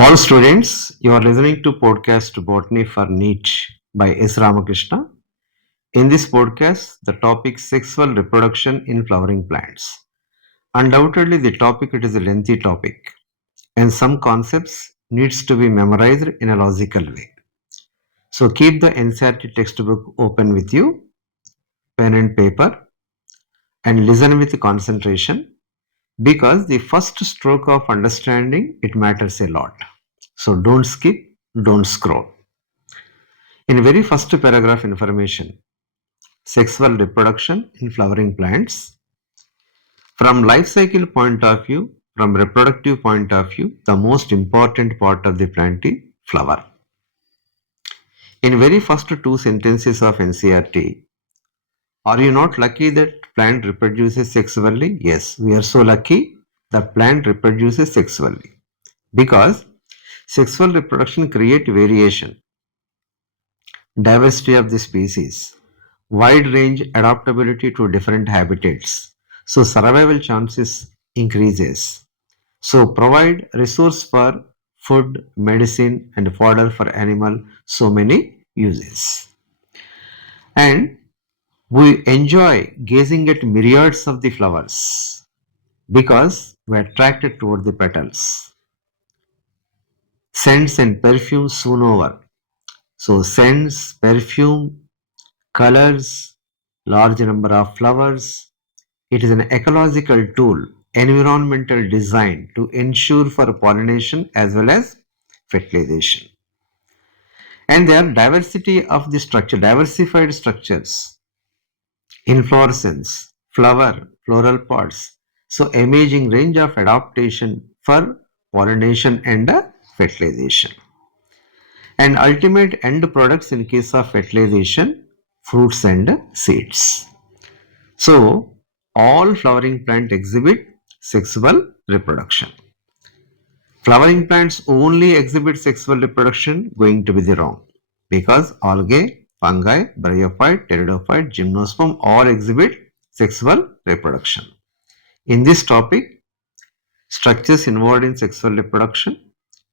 All students, you are listening to podcast Botany for NEET by S. Ramakrishna. In this podcast, the topic sexual reproduction in flowering plants. Undoubtedly, the topic it is a lengthy topic, and some concepts needs to be memorized in a logical way. So keep the Ncert textbook open with you, pen and paper, and listen with concentration because the first stroke of understanding it matters a lot. So don't skip, don't scroll. In very first paragraph information, sexual reproduction in flowering plants. From life cycle point of view, from reproductive point of view, the most important part of the plant is flower. In very first two sentences of NCRT, are you not lucky that plant reproduces sexually? Yes, we are so lucky that plant reproduces sexually because sexual reproduction create variation, diversity of the species, wide range adaptability to different habitats. So survival chances increases. So provide resource for food, medicine and fodder for animal, so many uses. And we enjoy gazing at myriads of the flowers because we are attracted toward the petals. Scents and perfume soon over. So scents, perfume, colors, large number of flowers. It is an ecological tool, environmental design to ensure for pollination as well as fertilization. And there are diversity of the structure, diversified structures, inflorescence, flower, floral pods. So amazing range of adaptation for pollination and fertilization. And ultimate end products in case of fertilization, fruits and seeds. So, all flowering plants exhibit sexual reproduction. Flowering plants only exhibit sexual reproduction going to be the wrong because algae, fungi, bryophyte, pteridophyte, gymnosperm all exhibit sexual reproduction. In this topic, structures involved in sexual reproduction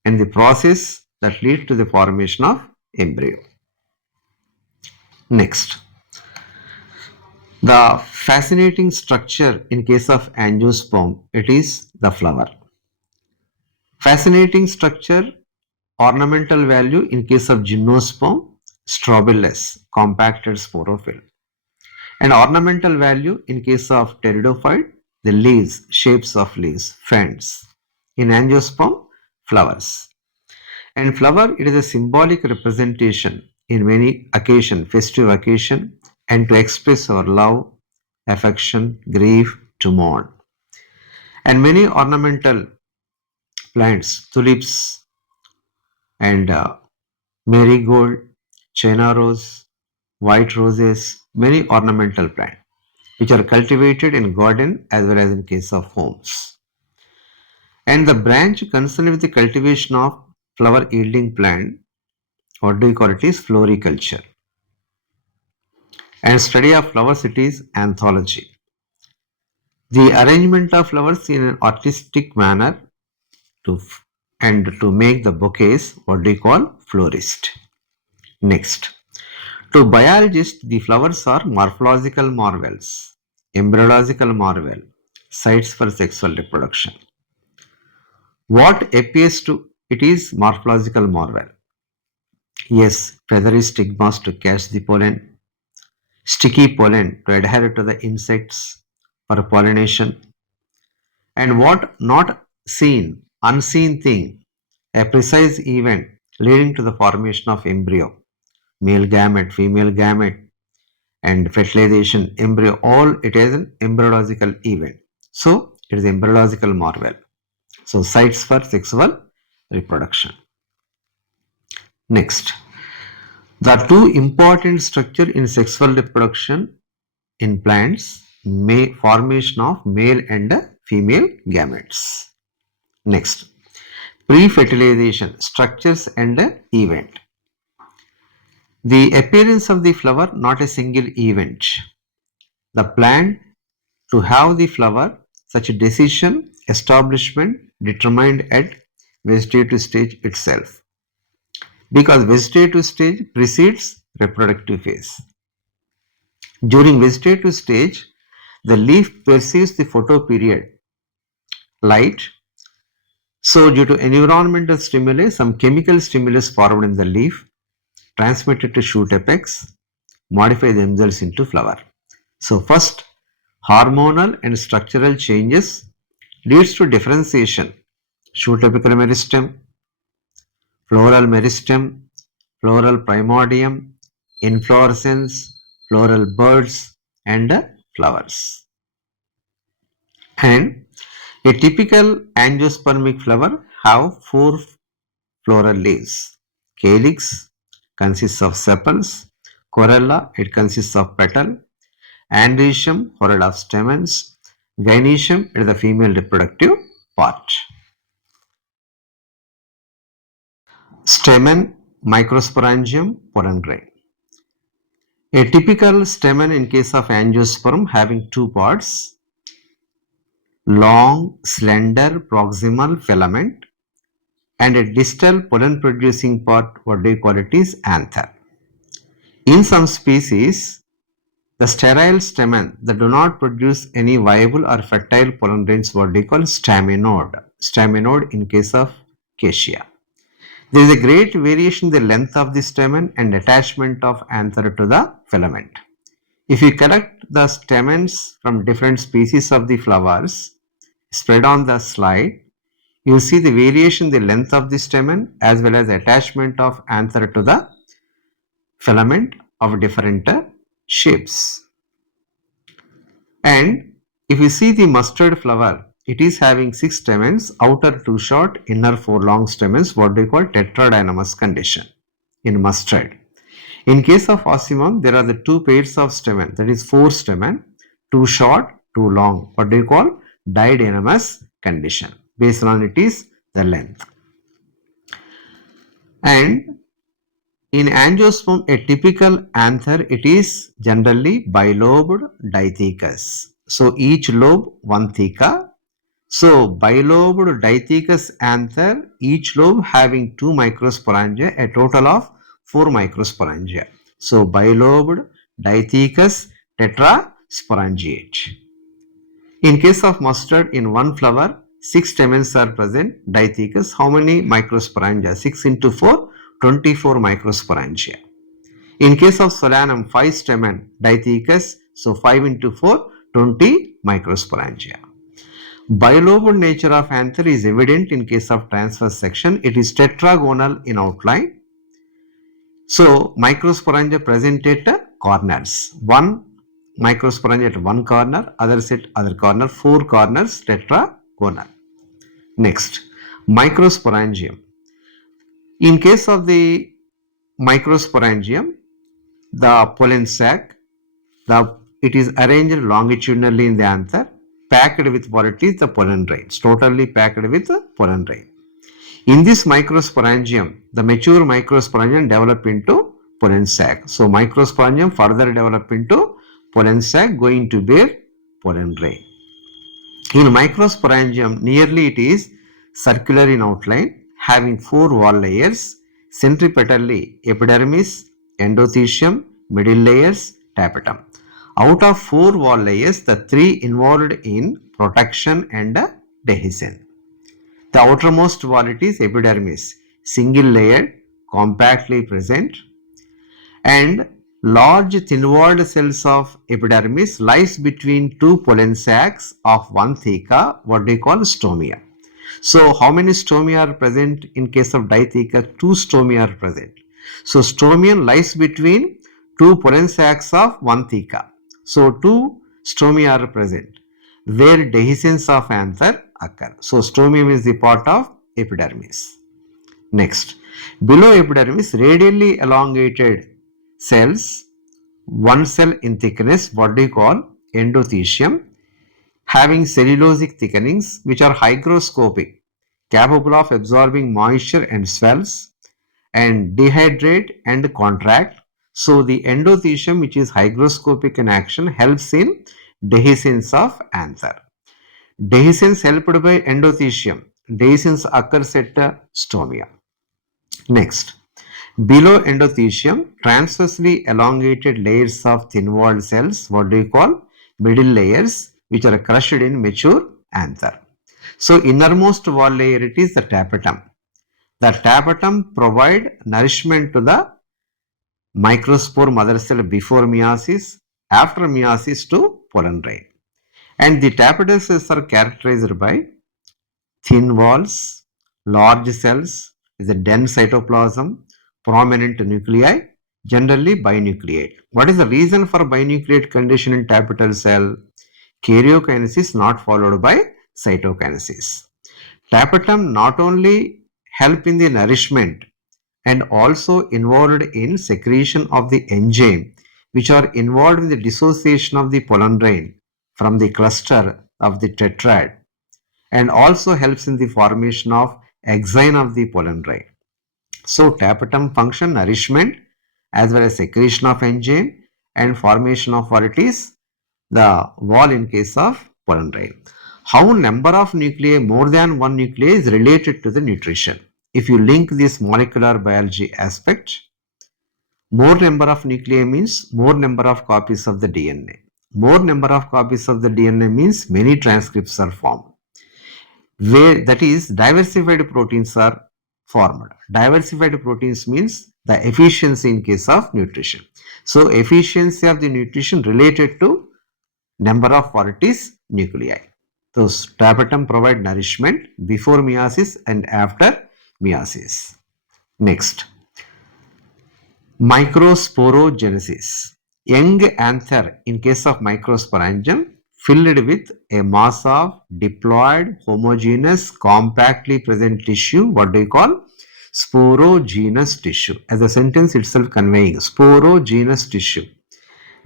and the process that leads to the formation of embryo. Next, the fascinating structure in case of angiosperm, it is the flower. Fascinating structure, ornamental value in case of gymnosperm, strobillous, compacted sporophyll. And ornamental value in case of pteridophyte, the leaves, shapes of leaves, fans. In angiosperm, flowers. And flower, it is a symbolic representation in many occasion, festive occasion, and to express our love, affection, grief, to mourn. And many ornamental plants, tulips and marigold, china rose, white roses, many ornamental plants which are cultivated in garden as well as in case of homes. And the branch concerned with the cultivation of flower yielding plant, what do you call it, is floriculture. And study of flowers, it is anthology. The arrangement of flowers in an artistic manner to and to make the bouquets, what do you call, florist. Next, to biologists, the flowers are morphological marvels, embryological marvel, sites for sexual reproduction. What appears to it is morphological marvel. Yes, feathery stigmas to catch the pollen, sticky pollen to adhere to the insects for pollination, and what not seen, unseen thing, a precise event leading to the formation of embryo, male gamete, female gamete, and fertilization, embryo, all it is an embryological event. So it is embryological marvel. So sites for sexual reproduction. Next, the two important structure in sexual reproduction in plants, formation of male and female gametes. Next, pre-fertilization structures and event. The appearance of the flower, not a single event. The plant to have the flower, such a decision, establishment determined at vegetative stage itself, because vegetative stage precedes reproductive phase. During vegetative stage, the leaf perceives the photoperiod light. So, due to environmental stimuli, some chemical stimulus formed in the leaf transmitted to shoot apex modify themselves into flower. So, first, hormonal and structural changes leads to differentiation. Shoot apical meristem, floral meristem, floral primordium, inflorescence, floral buds, and flowers. And a typical angiospermic flower have four floral leaves. Calyx consists of sepals. Corolla, it consists of petal. Andrecium, whorl of stamens. Gynoecium, it is the female reproductive part. Stamen, microsporangium, pollen grain. A typical stamen in case of angiosperm having two parts, long, slender proximal filament and a distal pollen producing part, what they call it is anther. In some species, the sterile stamen that do not produce any viable or fertile pollen grains, what they call staminode. Staminode in case of cassia. There is a great variation in the length of the stamen and attachment of anther to the filament. If you collect the stamens from different species of the flowers spread on the slide, you see the variation in the length of the stamen as well as attachment of anther to the filament of different shapes. And if you see the mustard flower, it is having 6 stamens, outer 2 short, inner 4 long stamens, what they call tetradynamous condition in mustard. In case of ocimum, there are the 2 pairs of stamen, that is 4 stamen, 2 short, 2 long, what they call didynamous condition. Based on it is the length. And in angiosperm, a typical anther, it is generally bilobed dithecous. So each lobe 1 theca. So bilobed dithecous anther, each lobe having 2 microsporangia, a total of 4 microsporangia. So bilobed dithecous tetrasporangiate. In case of mustard, in one flower, 6 stamens are present, dithecous. How many microsporangia? 6 into 4, 24 microsporangia. In case of solanum, 5 stamen, dithecous. So 5 into 4, 20 microsporangia. Bilobed nature of anther is evident in case of transverse section. It is tetragonal in outline. So microsporangia present at corners. One microsporangia at one corner, others at other corner, 4 corners, tetragonal. Next, microsporangium. In case of the microsporangium, the pollen sac, it is arranged longitudinally in the anther, packed with what it is the pollen grains, totally packed with the pollen grain. In this microsporangium, the mature microsporangium develop into pollen sac. So microsporangium further develop into pollen sac going to bear pollen grain. In microsporangium, nearly it is circular in outline, having 4 wall layers, centripetally epidermis, endothecium, middle layers, tapetum. Out of 4 wall layers, the 3 involved in protection and dehiscence. The outermost wall it is epidermis, single layered, compactly present, and large thin-walled cells of epidermis lies between 2 pollen sacs of 1 theca, what they call stomia. So, how many stomia are present in case of ditheca? 2 stomia are present. So, stomium lies between 2 pollen sacs of 1 theca. So, 2 stomia are present where dehiscence of anther occur. So, stomium is the part of epidermis. Next, below epidermis, radially elongated cells, one cell in thickness, what they call endothecium, having cellulosic thickenings which are hygroscopic, capable of absorbing moisture and swells and dehydrate and contract. So the endothecium, which is hygroscopic in action, helps in dehiscence of anther. Dehiscence helped by endothecium dehiscence occurs at stomia. Next, below endothelium, transversely elongated layers of thin-walled cells, what do you call? Middle layers, which are crushed in mature anther. So, innermost wall layer, it is the tapetum. The tapetum provide nourishment to the microspore mother cell before meiosis, after meiosis to pollen grain. And the tapetal cells are characterized by thin walls, large cells, is a dense cytoplasm, prominent nuclei, generally binucleate. What is the reason for binucleate condition in tapetal cell? Karyokinesis not followed by cytokinesis. Tapetum not only help in the nourishment and also involved in secretion of the enzyme which are involved in the dissociation of the pollen grain from the cluster of the tetrad and also helps in the formation of exine of the pollen grain. So tapetum function nourishment as well as secretion of enzyme and formation of what it is the wall in case of pollen grain. How number of nuclei, more than one nuclei is related to the nutrition. If you link this molecular biology aspect, more number of nuclei means more number of copies of the DNA. More number of copies of the DNA means many transcripts are formed. Where that is diversified proteins are formed. Diversified proteins means the efficiency in case of nutrition. So efficiency of the nutrition related to number of varieties nuclei. So tapetum provide nourishment before meiosis and after meiosis. Next, microsporogenesis. Young anther in case of microsporangium filled with a mass of diploid, homogeneous, compactly present tissue, what do you call? Sporogenous tissue. As the sentence itself conveying, sporogenous tissue.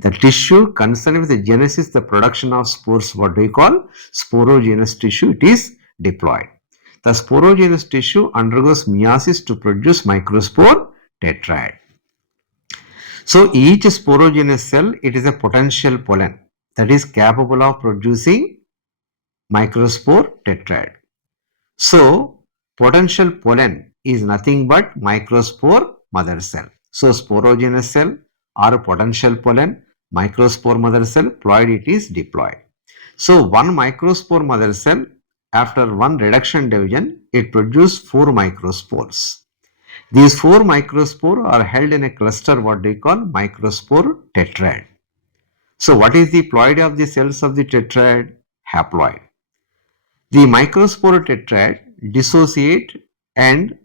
The tissue concerned with the genesis, the production of spores, what do you call? Sporogenous tissue, it is diploid. The sporogenous tissue undergoes meiosis to produce microspore tetrad. So each sporogenous cell, it is a potential pollen that is capable of producing microspore tetrad. So potential pollen is nothing but microspore mother cell. So sporogenous cell or potential pollen, microspore mother cell, ploid it is diploid. So one microspore mother cell, after one reduction division, it produces 4 microspores. These 4 microspores are held in a cluster, what they call microspore tetrad. So what is the ploid of the cells of the tetrad? Haploid. The microspore tetrad dissociate and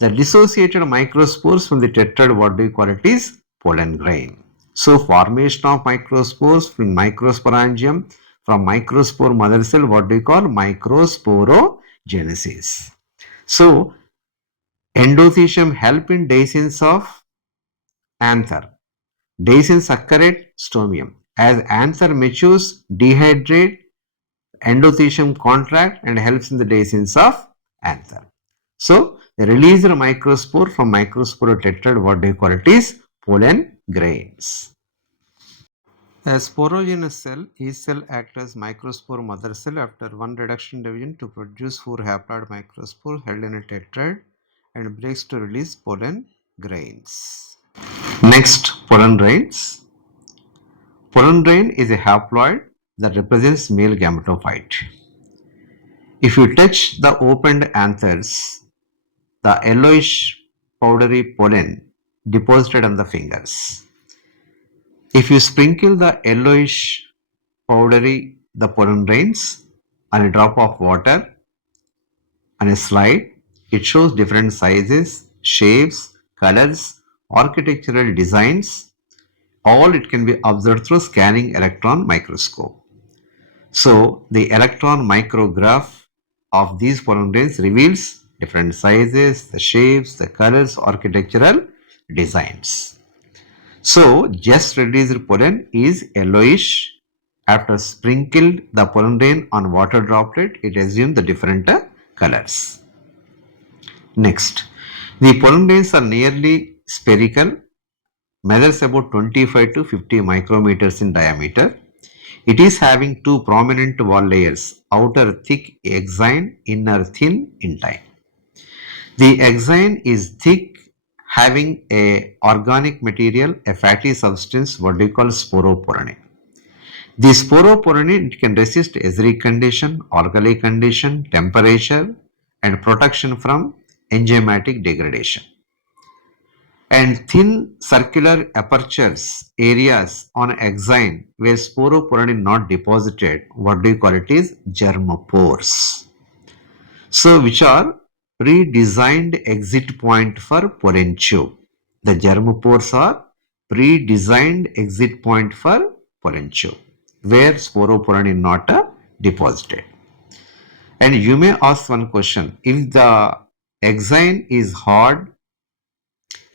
the dissociated microspores from the tetrad, what do you call it is pollen grain. So formation of microspores from microsporangium from microspore mother cell, what do you call microsporogenesis. So endothelium help in dehiscence of anther. Dehiscence occur at stomium. As anther matures, dehydrate, endothelium contract and helps in the dehiscence of anther. So the released microspore from microspore tetrad, what do you call it is pollen grains. A sporogenous cell, each cell acts as microspore mother cell after one reduction division to produce 4 haploid microspore held in a tetrad and breaks to release pollen grains. Next, pollen grains. Pollen grain is a haploid that represents male gametophyte. If you touch the opened anthers, the yellowish powdery pollen deposited on the fingers. If you sprinkle the yellowish powdery the pollen grains on a drop of water on a slide, it shows different sizes, shapes, colors, architectural designs. All it can be observed through scanning electron microscope. So the electron micrograph of these pollen grains reveals different sizes, the shapes, the colors, architectural designs. So just released pollen is yellowish. After sprinkled the pollen grain on water droplet, it assumes the different colors. Next, the pollen grains are nearly spherical, measures about 25 to 50 micrometers in diameter. It is having two prominent wall layers, outer thick exine, inner thin intine. The exine is thick, having a organic material, a fatty substance, what we call sporoporinin. The sporoporinin it can resist acidic condition, alkali condition, temperature, and protection from enzymatic degradation. And thin circular apertures areas on exine where sporoporinin not deposited, what do you call it is germ pores. So which are pre-designed exit point for pollen tube. The germ pores are pre-designed exit point for pollen tube where sporoporinin not deposited. And you may ask one question, if the exine is hard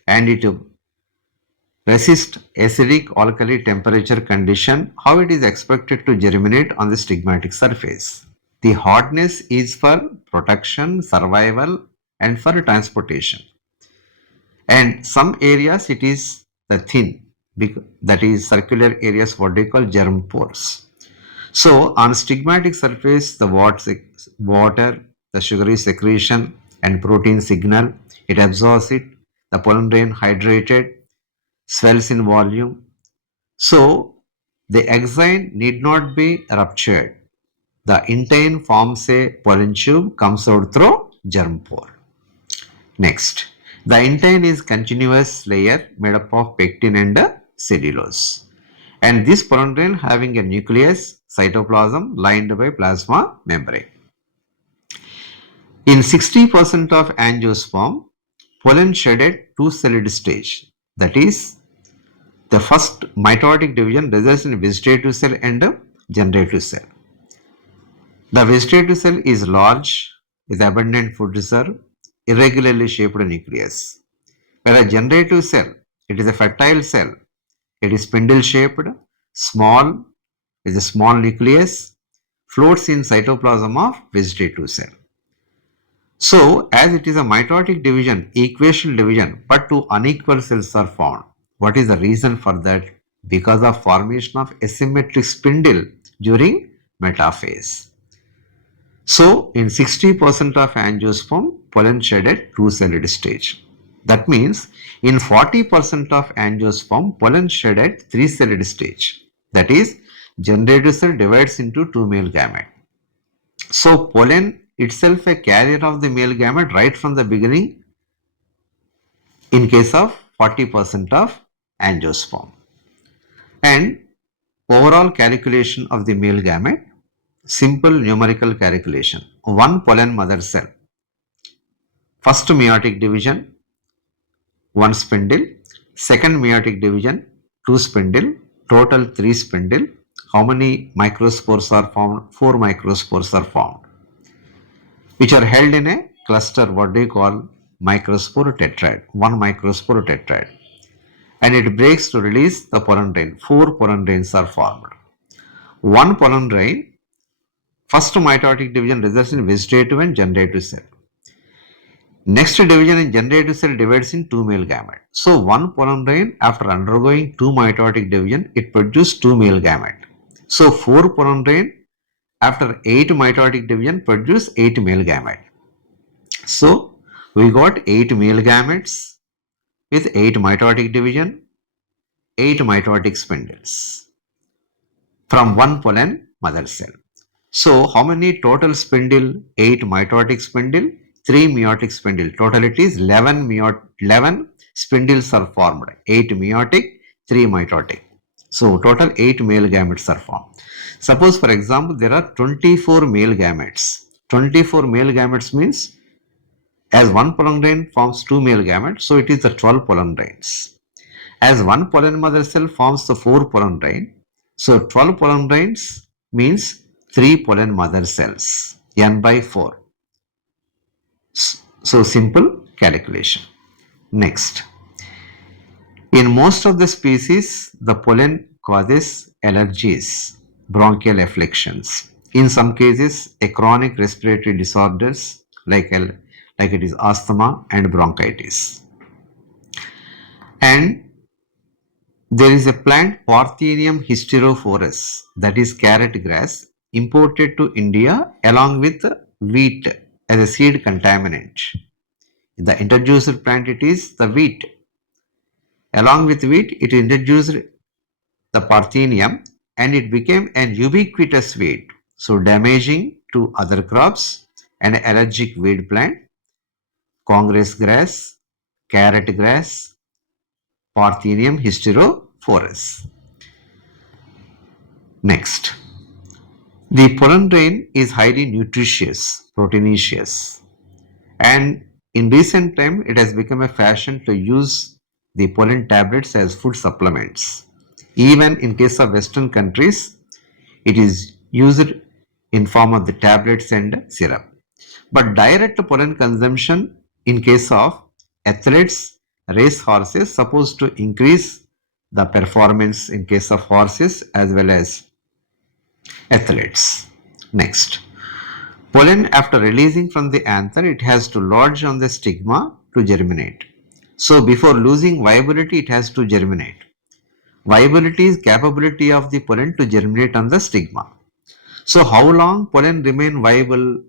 and it resist acidic alkali temperature condition, how it is expected to germinate on the stigmatic surface? The hardness is for protection, survival, and for transportation. And some areas it is the thin, that is circular areas what they call germ pores. So on stigmatic surface, the water, the sugary secretion and protein signal, it absorbs it, the pollen grain hydrated, swells in volume. So the exine need not be ruptured. The intine forms a pollen tube, comes out through germ pore. Next, the intine is continuous layer made up of pectin and cellulose. And this pollen grain having a nucleus, cytoplasm lined by plasma membrane. In 60% of angiosperm, pollen shed at two-celled stage. That is, the first mitotic division results in vegetative cell and generative cell. The vegetative cell is large with abundant food reserve, irregularly shaped nucleus. Whereas generative cell, it is a fertile cell. It is spindle shaped, small, with a small nucleus, floats in cytoplasm of vegetative cell. So, as it is a mitotic division, equational division, but two unequal cells are found. What is the reason for that? Because of formation of asymmetric spindle during metaphase. So, in 60% of angiosperm, pollen shed at two-celled stage. That means, in 40% of angiosperm, pollen shed at three-celled stage. That is, generative cell divides into two male gamete. So, pollen itself a carrier of the male gamete right from the beginning in case of 40% of angiosperm. And overall calculation of the male gamete, simple numerical calculation. One pollen mother cell. First meiotic division, one spindle. Second meiotic division, two spindle. Total three spindle. How many microspores are formed? Four microspores are formed, which are held in a cluster, what they call microspore tetrad. One microspore tetrad. And it breaks to release the pollen grain. Four pollen grains are formed. One pollen grain, first mitotic division results in vegetative and generative cell. Next division in generative cell divides in two male gamete. So one pollen grain after undergoing two mitotic division, it produces two male gamete. So four pollen grain after 8 mitotic division produce 8 male gamete. So we got 8 male gametes with 8 mitotic division, 8 mitotic spindles from one pollen mother cell. So how many total spindle? 8 mitotic spindle, 3 meiotic spindle. Total it is 11 spindles are formed. 8 meiotic, 3 mitotic. So total 8 male gametes are formed. Suppose for example there are 24 male gametes. 24 male gametes means as one pollen grain forms 2 male gametes, so it is the 12 pollen grains. As one pollen mother cell forms the 4 pollen grain, so 12 pollen grains means 3 pollen mother cells, n by 4. So simple calculation. Next, in most of the species, the pollen causes allergies, bronchial afflictions. In some cases, a chronic respiratory disorders like it is asthma and bronchitis. And There is a plant Parthenium hysterophorus, that is carrot grass, imported to India along with wheat as a seed contaminant. The introduced plant it is the wheat. Along with wheat, it introduced the Parthenium and it became an ubiquitous weed, so damaging to other crops and allergic weed plant, Congress grass, carrot grass, Parthenium hysterophorus. Next, the pollen grain is highly nutritious, proteinaceous, and in recent time it has become a fashion to use the pollen tablets as food supplements. Even in case of Western countries, it is used in form of the tablets and syrup. But direct pollen consumption in case of athletes, race horses, supposed to increase the performance in case of horses as well as athletes. Next, pollen after releasing from the anther, it has to lodge on the stigma to germinate. So before losing viability, it has to germinate. Viability is capability of the pollen to germinate on the stigma. So how long pollen remain viable?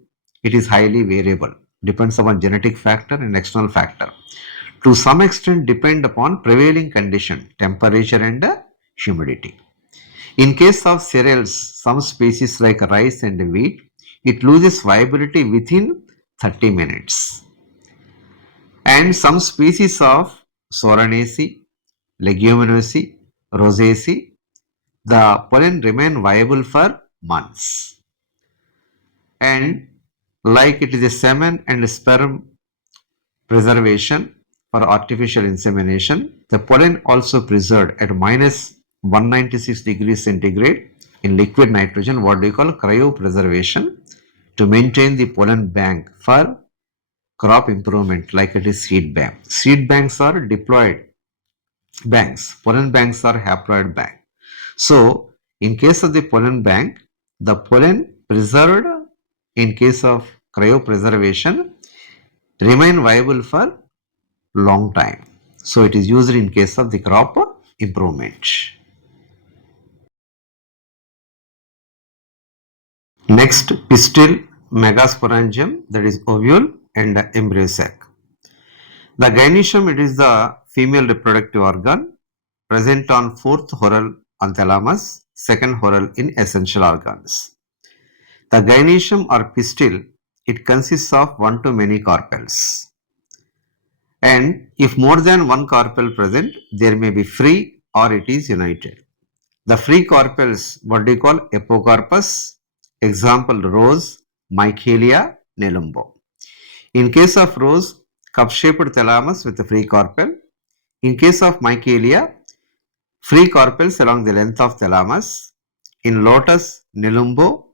It is highly variable. Depends upon genetic factor and external factor. To some extent depend upon prevailing condition, temperature and humidity. In case of cereals, some species like rice and wheat, it loses viability within 30 minutes. And some species of Solanaceae, Leguminosae, Rosaceae, the pollen remain viable for months. And like it is a semen and sperm preservation for artificial insemination, the pollen also preserved at minus 196 degrees centigrade in liquid nitrogen, what we call cryopreservation, to maintain the pollen bank for crop improvement, like it is seed bank. Seed banks are diploid banks, pollen banks are haploid bank. So, in case of the pollen bank, the pollen preserved in case of cryopreservation remain viable for long time. So, it is used in case of the crop improvement. Next, pistil, megasporangium, that is ovule and embryo sac. The gynoecium, it is the female reproductive organ present on fourth whorl on thalamus, second whorl in essential organs. The gynoecium or pistil, it consists of one to many carpels. And if more than one carpel present, there may be free or it is united. The free carpels, what do you call epocarpus? Example, rose, Michelia, nelumbo. In case of rose, cup-shaped thalamus with a free carpel. In case of Michelia, free carpels along the length of thalamus. In lotus, nelumbo,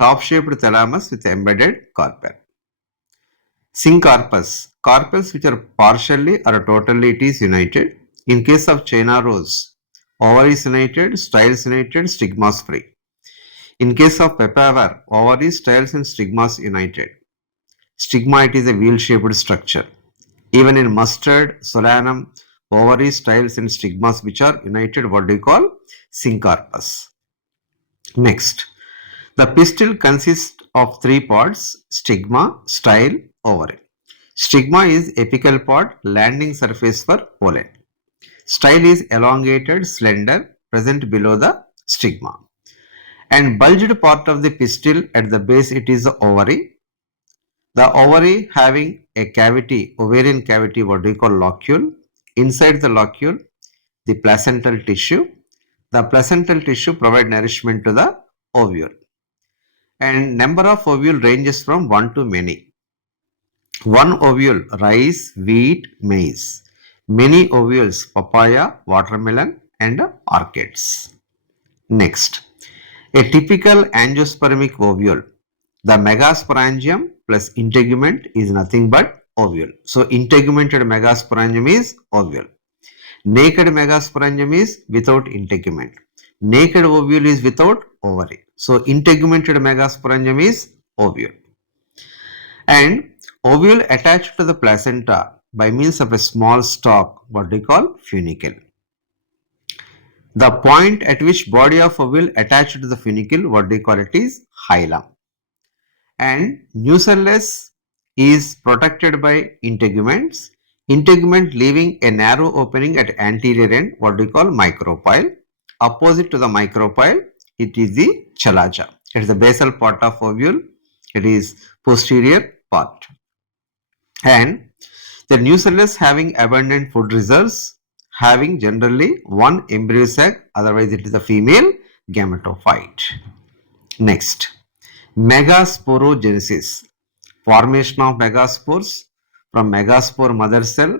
top-shaped thalamus with embedded carpel. Syncarpus, carpels which are partially or totally it is united. In case of China rose, ovaries united, styles united, stigmas free. In case of papaver, ovaries, styles and stigmas united. Stigma, it is a wheel-shaped structure. Even in mustard, solanum, ovaries, styles and stigmas which are united, what do you call syncarpus. Next, the pistil consists of three parts: stigma, style, ovary. Stigma is apical part, landing surface for pollen. Style is elongated, slender, present below the stigma. And bulged part of the pistil at the base, it is the ovary. The ovary having a cavity, ovarian cavity, what we call locule. Inside the locule, the placental tissue. The placental tissue provide nourishment to the ovule. And number of ovule ranges from 1 to many. One ovule, rice, wheat, maize. Many ovules, papaya, watermelon and orchids. Next, a typical angiospermic ovule. The megasporangium plus integument is nothing but ovule. So, integumented megasporangium is ovule. Naked megasporangium is without integument. Naked ovule is without ovary. So, integumented megasporangium is ovule. And ovule attached to the placenta by means of a small stalk, what we call funicle. The point at which body of ovule attached to the funicle, what they call it is hilum. And nucellus is protected by integuments. Integument leaving a narrow opening at anterior end, what we call micropyle. Opposite to the micropyle, it is the chalaza. It is the basal part of ovule. It is posterior part. And the nucellus having abundant food reserves, having generally one embryo sac, otherwise it is a female gametophyte. Next, megasporogenesis, formation of megaspores from megaspore mother cell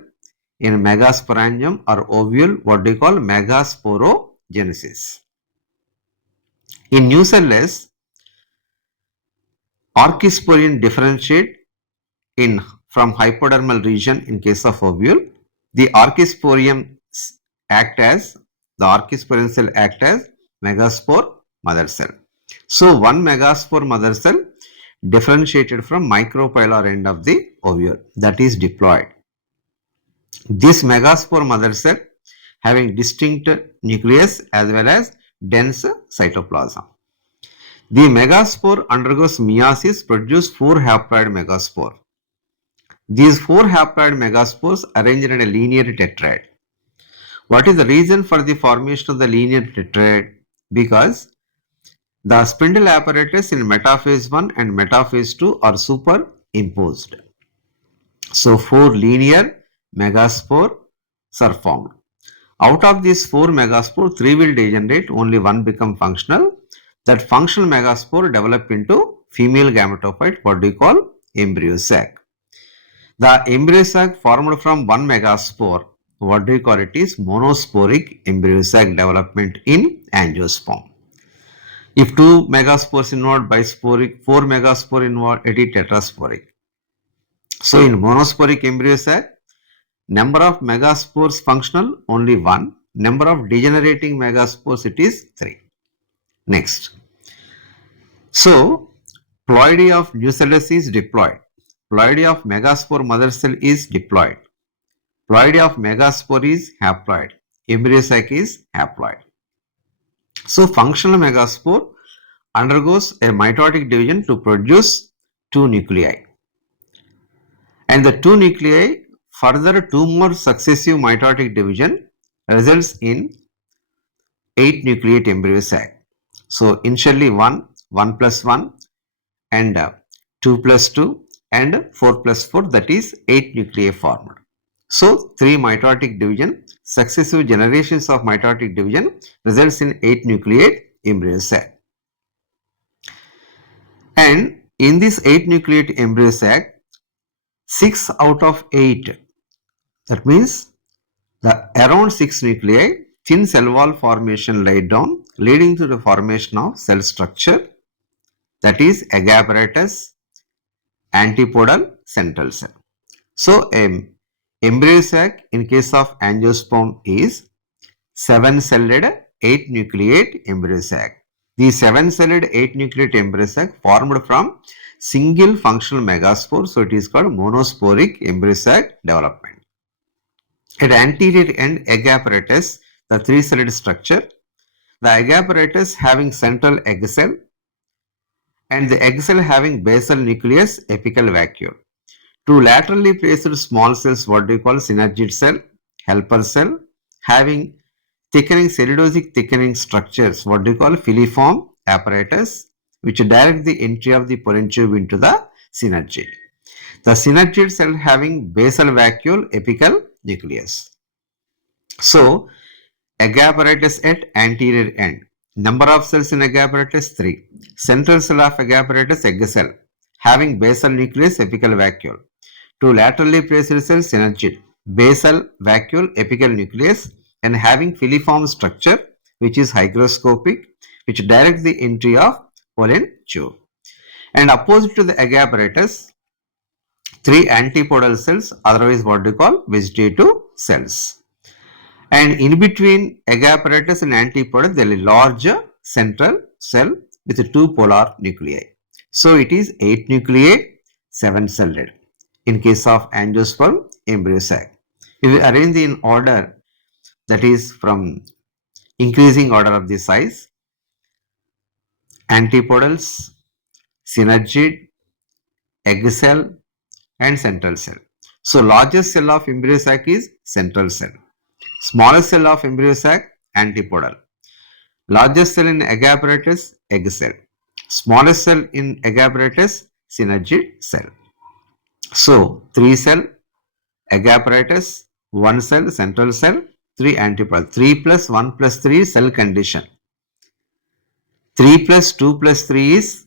in megasporangium or ovule, what we call megasporogenesis. In nucellus, archisporium differentiate in from hypodermal region in case of ovule. The archisporium cell act as megaspore mother cell. So one megaspore mother cell differentiated from micropylar end of the ovule, that is diploid. This megaspore mother cell having distinct nucleus as well as dense cytoplasm. The megaspore undergoes meiosis, produce 4 haploid megaspore. These 4 haploid megaspores arranged in a linear tetrad. What is the reason for the formation of the linear tetrad? Because the spindle apparatus in metaphase 1 and metaphase 2 are superimposed. So 4 linear megaspores are formed. Out of these 4 megaspores, 3 will degenerate, only 1 become functional. That functional megaspore develop into female gametophyte, what we call embryo sac. The embryo sac formed from 1 megaspore, what we call it is monosporic embryo sac development in angiosperm. If 2 megaspores involved, bisporic, 4 megaspore involved, it is tetrasporic. So in monosporic embryo sac, number of megaspores functional only 1, number of degenerating megaspores it is 3. Next. So ploidy of nucellus is diploid. Ploidy of megaspore mother cell is diploid. Ploidy of megaspore is haploid. Embryo sac is haploid. So functional megaspore undergoes a mitotic division to produce 2 nuclei. And the 2 nuclei, further 2 more successive mitotic division results in 8 nucleate embryo sac. So initially 1, 1 plus 1 and 2 plus 2 and 4 plus 4, that is 8 nuclei formed. So 3 mitotic division, successive generations of mitotic division results in 8 nucleate embryo sac. And in this 8 nucleate embryo sac, 6 out of 8, that means the around 6 nuclei, thin cell wall formation laid down, leading to the formation of cell structure, that is agapparatus, antipodal, central cell. So embryo sac in case of angiosperm is 7-celled 8 nucleate embryo sac. The 7-celled 8 nucleate embryo sac formed from single functional megaspore, so it is called monosporic embryo sac development. At anterior end, egg apparatus, the 3-celled structure, the egg apparatus having central egg cell and the egg cell having basal nucleus, apical vacuole. 2 laterally placed small cells, what we call synergid cell, helper cell, having thickening cellulosic thickening structures, what we call filiform apparatus, which direct the entry of the pollen tube into the synergid. The synergid cell having basal vacuole, apical nucleus. So egg apparatus at anterior end. Number of cells in egg apparatus 3. Central cell of egg apparatus, egg cell, having basal nucleus, apical vacuole. 2 laterally placed cells, synergid, basal vacuole, apical nucleus, and having filiform structure, which is hygroscopic, which directs the entry of pollen tube. And opposite to the egg apparatus, 3 antipodal cells, otherwise what we call vegetative cells. And in between egg apparatus and antipodal, there is a large central cell with 2 polar nuclei. So it is 8 nuclei, 7-celled in case of angiosperm embryo sac. If we arrange in order, that is from increasing order of the size, antipodals, synergid, egg cell, and central cell. So largest cell of embryo sac is central cell. Smallest cell of embryo sac, antipodal. Largest cell in egg apparatus, egg cell. Smallest cell in egg apparatus, synergid cell. So 3 cell egg apparatus, 1 cell central cell, 3 antipodal. 3 plus 1 plus 3 is cell condition. 3 plus 2 plus 3 is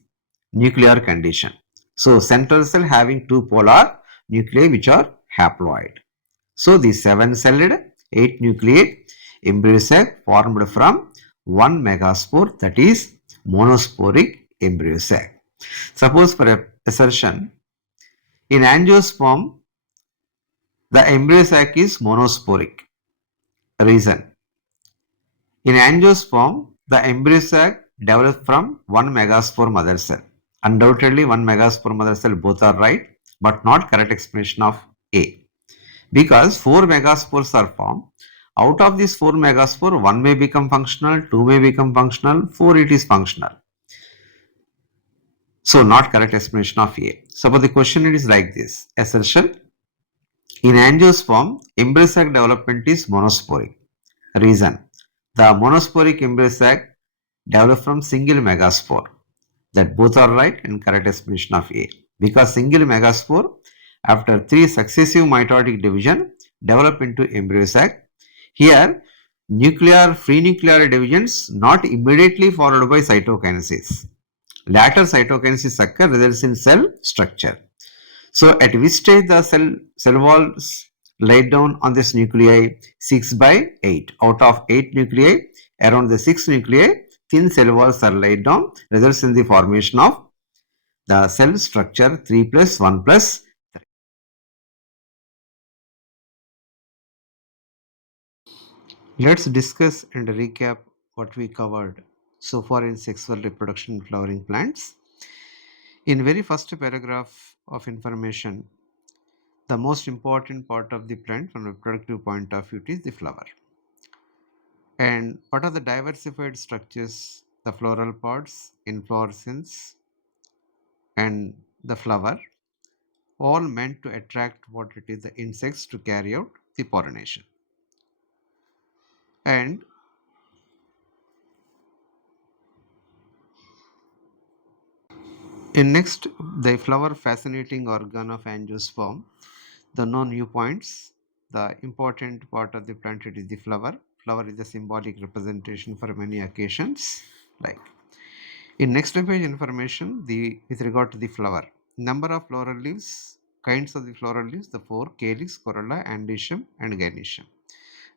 nuclear condition. So central cell having two polar nuclei which are haploid. So the 7-celled 8 nucleate embryo sac formed from one megaspore, that is monosporic embryo sac. Suppose for assertion in angiosperm the embryo sac is monosporic. Reason: in angiosperm the embryo sac develops from one megaspore mother cell. Undoubtedly one megaspore mother cell, both are right, but not correct explanation of A. Because 4 megaspores are formed. Out of these 4 megaspore, 1 may become functional, 2 may become functional, 4 it is functional. So not correct explanation of A. So but the question is like this. Assertion: in angiosperm, embryo sac development is monosporic. Reason: the monosporic embryo sac develop from single megaspore. That both are right and correct explanation of A. Because single megaspore after 3 successive mitotic division develop into embryo sac. Here nuclear free nuclear divisions not immediately followed by cytokinesis. Later cytokinesis occur results in cell structure. So at which stage the cell walls laid down on this nuclei? 6 by 8. Out of 8 nuclei, around the 6 nuclei, thin cell walls are laid down, results in the formation of the cell structure 3 plus 1 plus 3. Let's discuss and recap what we covered so far in sexual reproduction in flowering plants. In very first paragraph of information, the most important part of the plant from a reproductive point of view is the flower. And what are the diversified structures? The floral pods, inflorescence, and the flower, all meant to attract what it is the insects to carry out the pollination. And in next, the flower fascinating organ of angiosperm, the no new points. The important part of the plant it is the flower. Flower is a symbolic representation for many occasions. Like in next page information, the with regard to the flower, number of floral leaves, kinds of the floral leaves, the 4: calyx, corolla, androecium, and gynoecium.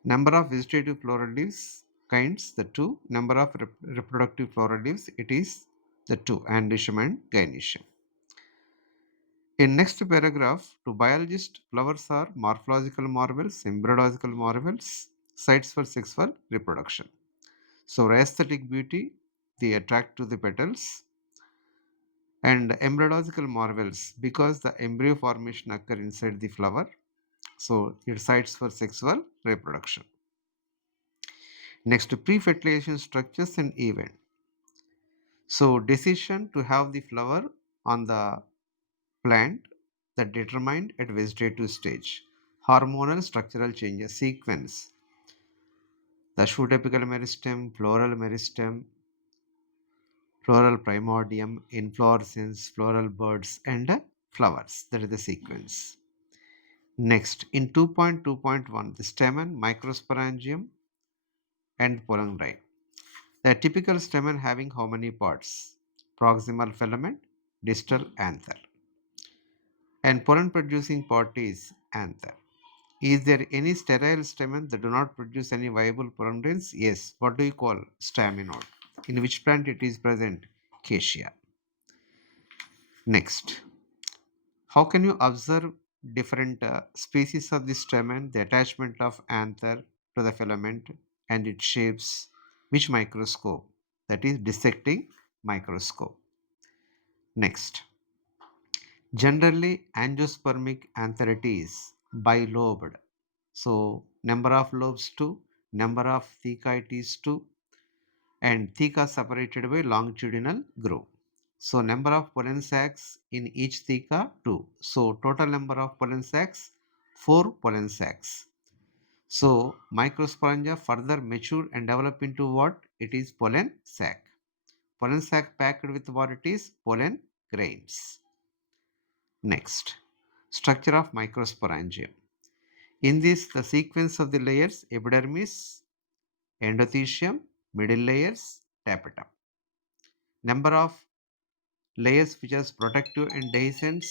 Number of vegetative floral leaves kinds, the 2. Number of reproductive floral leaves, it is the 2: androecium and gynoecium. In next paragraph, to biologists, flowers are morphological marvels, embryological marvels, sites for sexual reproduction. So aesthetic beauty, they attract to the petals, and embryological marvels because the embryo formation occur inside the flower. So it sites for sexual reproduction. Next, pre-fertilization structures and event. So decision to have the flower on the plant that determined at vegetative stage. Hormonal structural changes sequence. The shoot apical meristem, floral meristem, floral primordium, inflorescence, floral buds, and flowers. That is the sequence. Next, in 2.2.1, the stamen, microsporangium, and pollen grain. The typical stamen having how many parts? Proximal filament, distal anther. And pollen producing part is anther. Is there any sterile stamen that do not produce any viable pollen grains? Yes. What do you call staminode? In which plant it is present? Cassia. Next, how can you observe different species of the stamen, the attachment of anther to the filament and its shapes? Which microscope? That is dissecting microscope. Next, generally angiospermic anther is bilobed. So number of lobes 2, number of theca it is 2, and theca separated by longitudinal groove. So number of pollen sacs in each theca 2. So total number of pollen sacs 4 pollen sacs. So microsporangia further mature and develop into what? It is pollen sac. Pollen sac packed with what it is? Pollen grains. Next, structure of microsporangium. In this, the sequence of the layers epidermis, endothelium, middle layers, tapetum. Number of layers which are protective and dehiscent.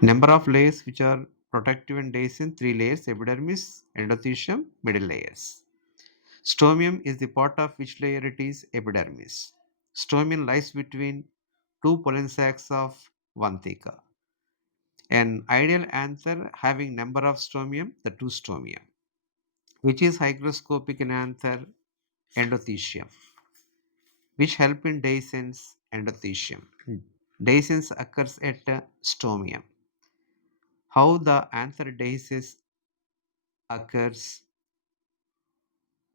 Number of layers which are protective and dehiscent, 3 layers, epidermis, endothelium, middle layers. Stomium is the part of which layer it is? Epidermis. Stomium lies between two pollen sacs of one theca. An ideal anther having number of stomium, the 2 stomium, which is hygroscopic in anther, endothelium, which help in dehiscence, endothelium. Dehiscence occurs at stomium. How the anther dehiscence occurs?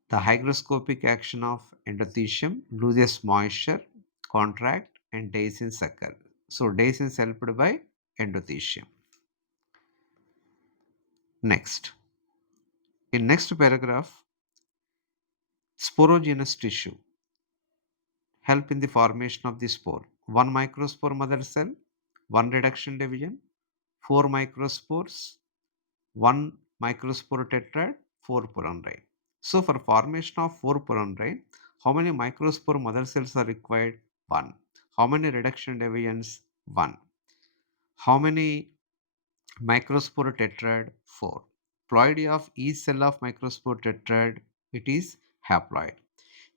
The hygroscopic action of endothelium loses moisture, contract, and dehiscence occur. So dehiscence helped by endothelium. Next, in next paragraph, sporogenous tissue help in the formation of the spore. One microspore mother cell, one reduction division, four microspores, one microspore tetrad, four pollen. So for formation of four pollen, how many microspore mother cells are required? One. How many reduction divisions? One. How many microspore tetrad? Four. Ploidy of each cell of microspore tetrad, it is haploid.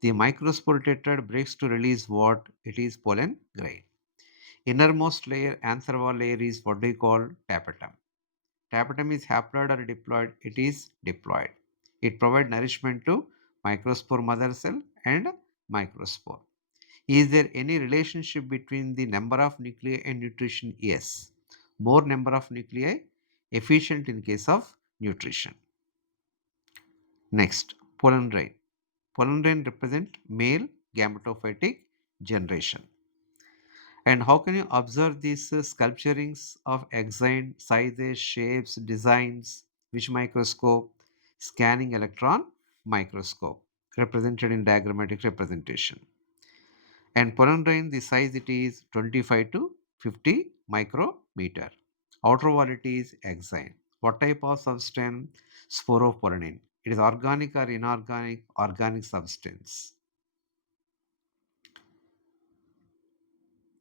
The microspore tetrad breaks to release what? It is pollen grain. Innermost layer, anther wall layer is what we call tapetum. Tapetum is haploid or diploid? It is diploid. It provides nourishment to microspore mother cell and microspore. Is there any relationship between the number of nuclei and nutrition? Yes. More number of nuclei efficient in case of nutrition. Next, pollen rain. Pollen rain represent male gametophytic generation. And how can you observe these sculpturings of exine sizes, shapes, designs? Which microscope? Scanning electron microscope, represented in diagrammatic representation. And pollen grain, the size it is 25 to 50 micrometer. Outer wall it is exine. What type of substance? Sporopollenin. It is organic or inorganic? Organic substance.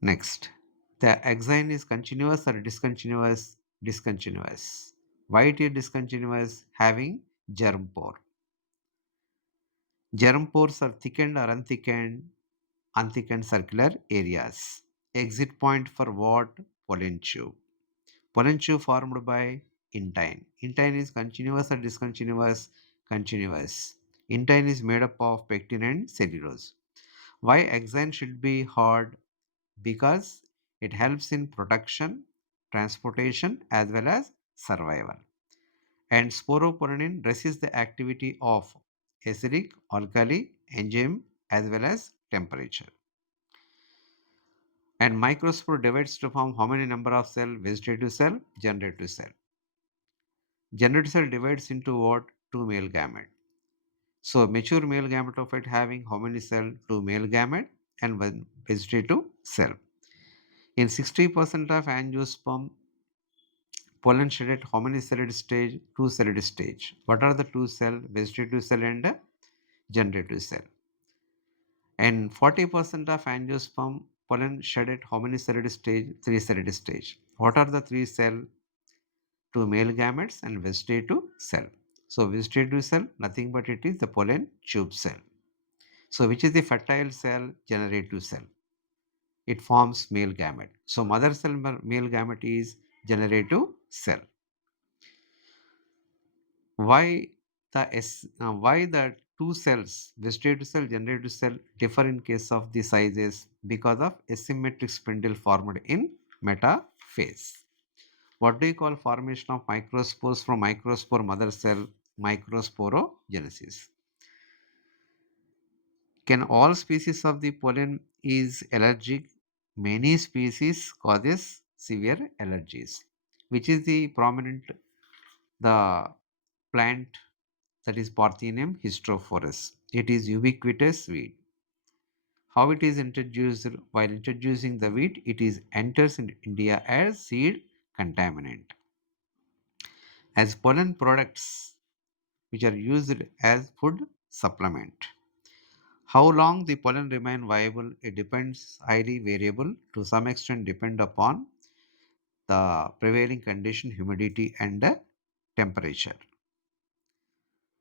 Next, the exine is continuous or discontinuous? Discontinuous. Why it is discontinuous? Having germ pore. Germ pores are thickened or unthickened? Unthickened circular areas. Exit point for what? Pollen tube. Pollen tube formed by intine. Intine is continuous or discontinuous? Continuous. Intine is made up of pectin and cellulose. Why exine should be hard? Because it helps in protection, transportation, as well as survival. And sporopollenin resists the activity of acidic, alkali, enzyme, as well as temperature. And microspore divides to form how many number of cell? Vegetative cell, generative cell. Generative cell divides into what? Two male gamete. So mature male gametophyte having how many cell? Two male gamete and one vegetative cell. In 60% of angiosperm, pollen shedded how many celled stage? Two celled stage. What are the two cell? Vegetative cell and generative cell. And 40% of angiosperm pollen shedded how many celled stage? Three celled stage. What are the three cell? Two male gametes and vegetative cell. So vegetative cell, nothing but it is the pollen tube cell. So which is the fertile cell? Generative cell. It forms male gamete. So mother cell male gamete is generative cell. Why the two cells, vegetative cell, generative cell, differ in case of the sizes? Because of asymmetric spindle formed in metaphase. What do you call formation of microspores from microspore mother cell? microsporogenesis. Can all species of the pollen is allergic? Many species causes severe allergies. Which is the prominent the plant that is Parthenium hysterophorus. It is ubiquitous weed. How it is introduced? While introducing the wheat, it is enters in India as seed contaminant. As pollen products which are used as food supplement. How long the pollen remain viable? It depends highly variable to some extent depend upon the prevailing condition, humidity and temperature.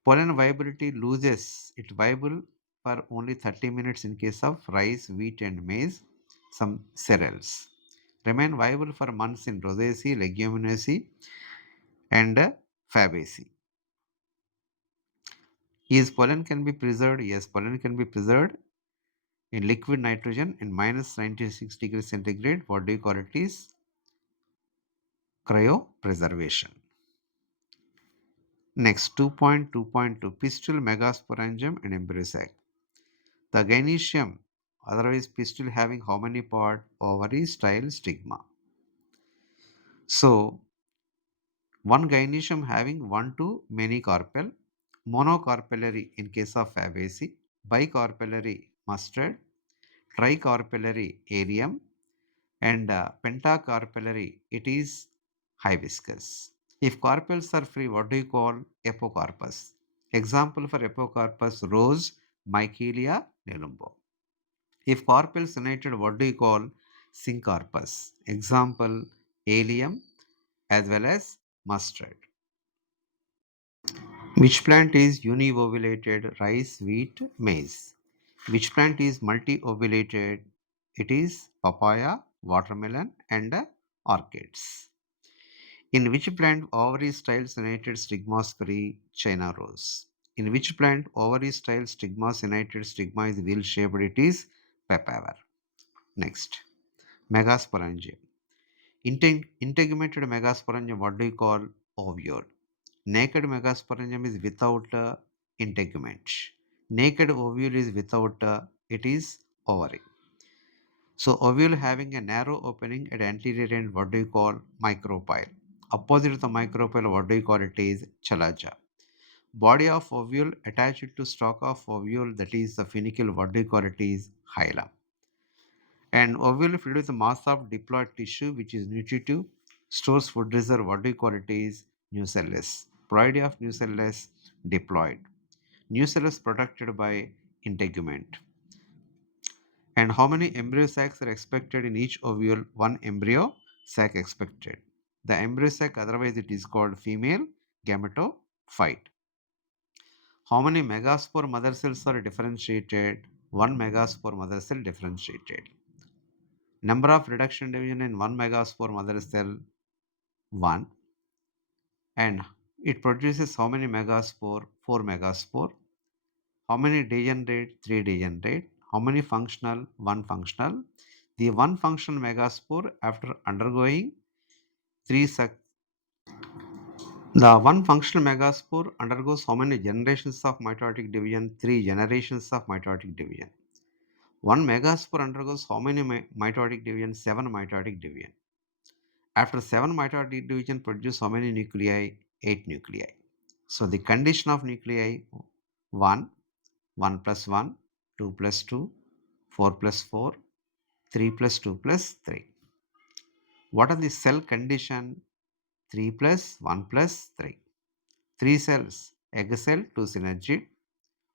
Pollen viability loses it viable for only 30 minutes in case of rice, wheat and maize, some cereals. Remain viable for months in Rosaceae, Leguminosae and Fabaceae. Is pollen can be preserved? Yes, pollen can be preserved in liquid nitrogen in minus 96 degrees centigrade. What do you call it is cryopreservation. Next 2.2.2 pistil megasporangium and embryo sac. The gynoecium, otherwise pistil having how many part? Ovary style stigma. So one gynoecium having one to many carpel, monocarpellary in case of Fabaceae, bicarpellary mustard, tricarpellary arium, and pentacarpellary it is hibiscus. If carpels are free, what do you call epocarpus? Example for epocarpus rose, Michelia nelumbo. If carpels united, what do you call syncarpus? Example allium as well as mustard. Which plant is uniovulated? Rice, wheat, maize. Which plant is multi-ovulated? It is papaya, watermelon, and orchids. In which plant ovary style united stigmas free? China rose. In which plant ovary style stigmas united stigma is wheel shaped? It is papaver. Next, megasporangium. Integumented megasporangium, what do you call? Ovule. Naked megasporangium is without integument. Naked ovule is without it is ovary. So ovule having a narrow opening at anterior end, what do you call? Micropyle. Opposite of the micropyle, what do you call it is chalaja. Body of ovule attached to stalk of ovule, that is the funicle, what do you call it is hilum. And ovule filled with a mass of diploid tissue which is nutritive, stores food reserve, what do you call it is nucellus. Ploidy of nucellus diploid. Nucellus protected by integument. And how many embryo sacs are expected in each ovule? One embryo sac expected. The embryo sac, otherwise it is called female gametophyte. How many megaspore mother cells are differentiated? One megaspore mother cell differentiated. Number of reduction division in one megaspore mother cell? 1. And it produces how many megaspore? 4 megaspore. How many degenerate? 3 degenerate. How many functional? 1 functional. The one functional megaspore after undergoing 3 the one functional megaspore undergoes how many generations of mitotic division? 3 generations of mitotic division. One megaspore undergoes how many mitotic division? 7 mitotic division. After 7 mitotic division produce how many nuclei? 8 nuclei. So the condition of nuclei 1, 1 plus 1, 2 plus 2, 4 plus 4, 3 plus 2 plus 3. What are the cell condition? 3 plus 1 plus 3. 3 cells, egg cell, 2 synergy,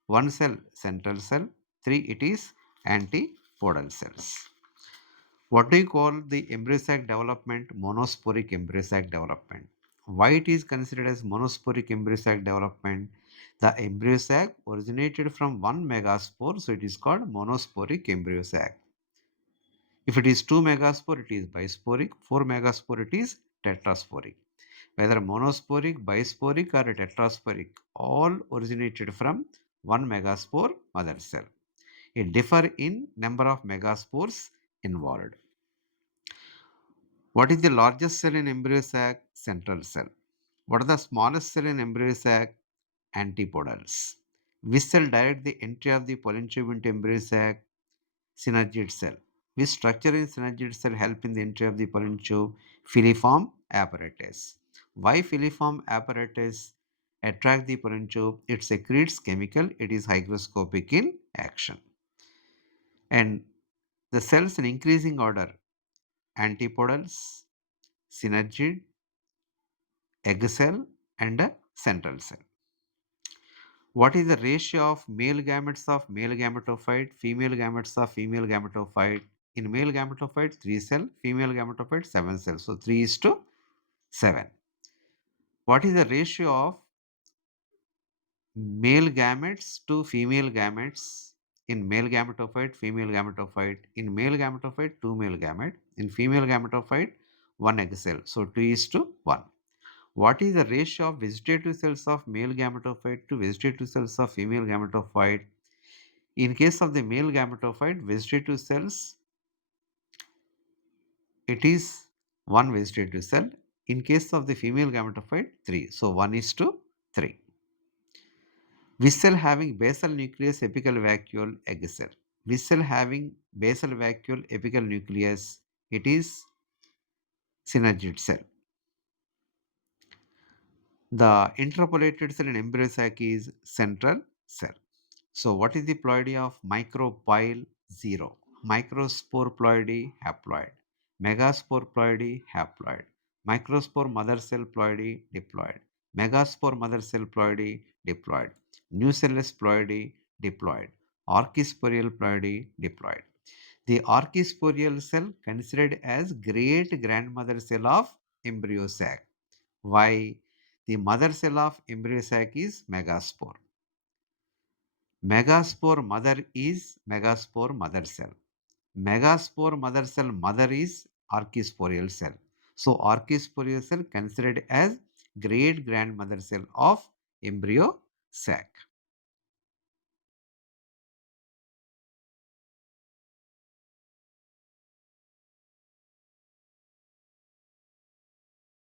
1 cell, central cell, 3 it is antipodal cells. What do you call the embryo sac development? Monosporic embryo sac development. Why it is considered as monosporic embryo sac development? The embryo sac originated from one megaspore, so it is called monosporic embryo sac. If it is 2 megaspore, it is bisporic. 4 megaspore, it is tetrasporic. Whether monosporic, bisporic, or tetrasporic, all originated from one megaspore mother cell. It differ in number of megaspores involved. What is the largest cell in embryo sac? Central cell. What is the smallest cell in embryo sac? antipodals. Which cell direct the entry of the pollen tube into embryo sac? Synergid cell. Which structure in synergid cell help in the entry of the pollen tube? Filiform apparatus. Why filiform apparatus attract the pollen tube? It secretes chemical. It is hygroscopic in action. And the cells in increasing order: antipodals, synergid, egg cell, and a central cell. What is the ratio of male gametes of male gametophyte, female gametes of female gametophyte? In male gametophyte, 3 cell, female gametophyte, 7 cells. So 3 is to 7. What is the ratio of male gametes to female gametes in male gametophyte, female gametophyte? In male gametophyte, 2 male gamete. In female gametophyte, 1 egg cell. So 2 is to 1. What is the ratio of vegetative cells of male gametophyte to vegetative cells of female gametophyte? In case of the male gametophyte, vegetative cells, it is 1 vegetative cell. In case of the female gametophyte, 3. So 1 is to 3. Which cell having basal nucleus, apical vacuole, egg cell? Which cell having basal vacuole, apical nucleus? It is synergid cell. The interpolated cell in embryo sac is central cell. So what is the ploidy of micropyle? 0. Microspore ploidy, haploid. Megaspore ploidy, haploid. Microspore mother cell ploidy, diploid. Megaspore mother cell ploidy, diploid. Nucellus ploidy, diploid. Archisporial ploidy, diploid. The archisporial cell considered as great grandmother cell of embryo sac. Why? The mother cell of embryo sac is megaspore. Megaspore mother is megaspore mother cell. Megaspore mother cell mother is archisporial cell. So archisporial cell considered as great grandmother cell of embryo sac.